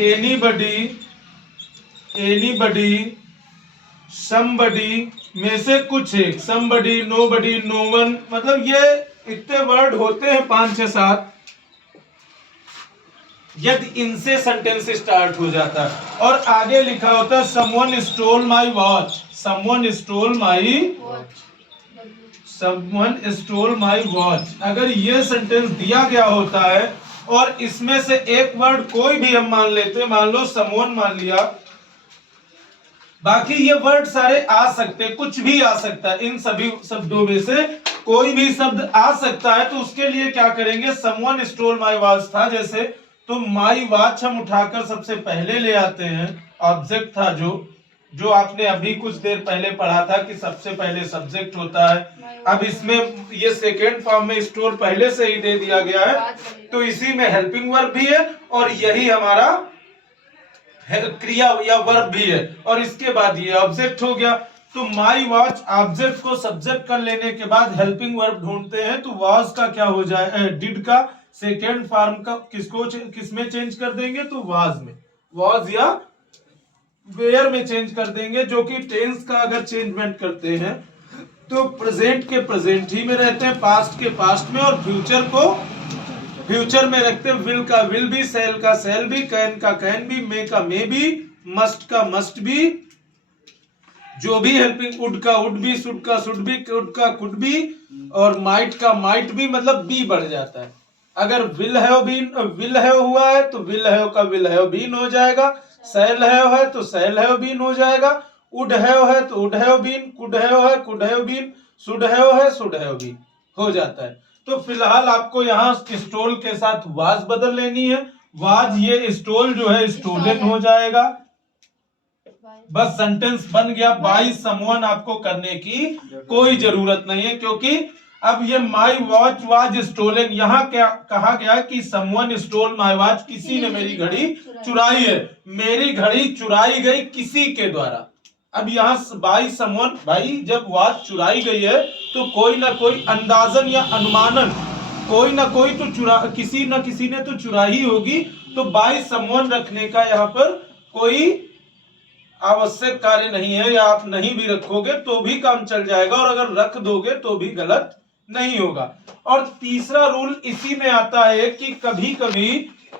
Anybody somebody में से कुछ एक, समबडी, नोबडी, नो वन, मतलब ये इतने वर्ड होते हैं 5 6 7। यदि इनसे सेंटेंस स्टार्ट हो जाता है और आगे लिखा होता है someone stole my watch, someone stole my watch, अगर ये सेंटेंस दिया गया होता है और इसमें से एक वर्ड कोई भी हम मान लेते, मान लो समवन मान लिया, बाकी ये वर्ड सारे आ सकते, कुछ भी आ सकता है, इन सभी शब्दों में से कोई भी शब्द आ सकता है, तो उसके लिए क्या करेंगे, समवन स्टोल माई वॉच था जैसे, तो माई वॉच हम उठाकर सबसे पहले ले आते हैं, ऑब्जेक्ट था जो आपने अभी कुछ देर पहले पढ़ा था कि सबसे पहले सब्जेक्ट होता है। अब इसमें ये सेकेंड फॉर्म में स्टोर पहले से ही दे दिया गया है, तो इसी में हेल्पिंग वर्ब भी है और यही हमारा क्रिया या वर्ब भी है, और इसके बाद ये ऑब्जेक्ट हो गया। तो माई वॉच ऑब्जेक्ट को सब्जेक्ट कर लेने के बाद हेल्पिंग वर्ब ढूंढते हैं, तो वॉज का क्या हो जाए, डिड का सेकेंड फॉर्म का किसमें चेंज कर देंगे, तो वाज में, वाज या वेयर में चेंज कर देंगे, जो कि टेंस का अगर चेंजमेंट करते हैं तो प्रेजेंट के प्रेजेंट ही में रहते हैं, पास्ट के पास्ट में, और फ्यूचर को फ्यूचर में रखते हैं, विल का विल भी, सेल का सेल भी, कैन का कैन भी, मे का मे भी, मस्ट का मस्ट भी, जो भी हेल्पिंग, वुड का वुड भी, शुड का शुड भी, कुड का कुड भी, और माइट का माइट भी, मतलब बी बढ़ जाता है। अगर विल हैव हुआ है तो विल हैव का विल हैव बीन हो जाएगा, सेल हैव है तो सेल हैव बीन हो जाएगा, वुड हैव है तो would have been, could have है could have been, should have है शुड हैव बीन हो जाता है। तो फिलहाल आपको यहाँ स्टोल के साथ वाज बदल लेनी है, वाज ये स्टोल जो है स्टोलन हो जाएगा, बस सेंटेंस बन गया। बाय समवन आपको करने की कोई जरूरत नहीं है, क्योंकि अब ये माई वॉच वाज स्टोलन, यहाँ क्या कहा गया कि समवन स्टोल माई वॉच, किसी ने मेरी घड़ी चुराई है, मेरी घड़ी चुराई गई किसी के द्वारा। अब यहाँ बाय समवन, भाई जब वॉच चुराई गई है तो कोई ना कोई अंदाजन या अनुमानन कोई ना कोई तो किसी ना किसी ने तो चुराई होगी, तो बाय समवन रखने का यहाँ पर कोई आवश्यक कार्य नहीं है, या आप नहीं भी रखोगे तो भी काम चल जाएगा, और अगर रख दोगे तो भी गलत नहीं होगा। और तीसरा रूल इसी में आता है कि कभी कभी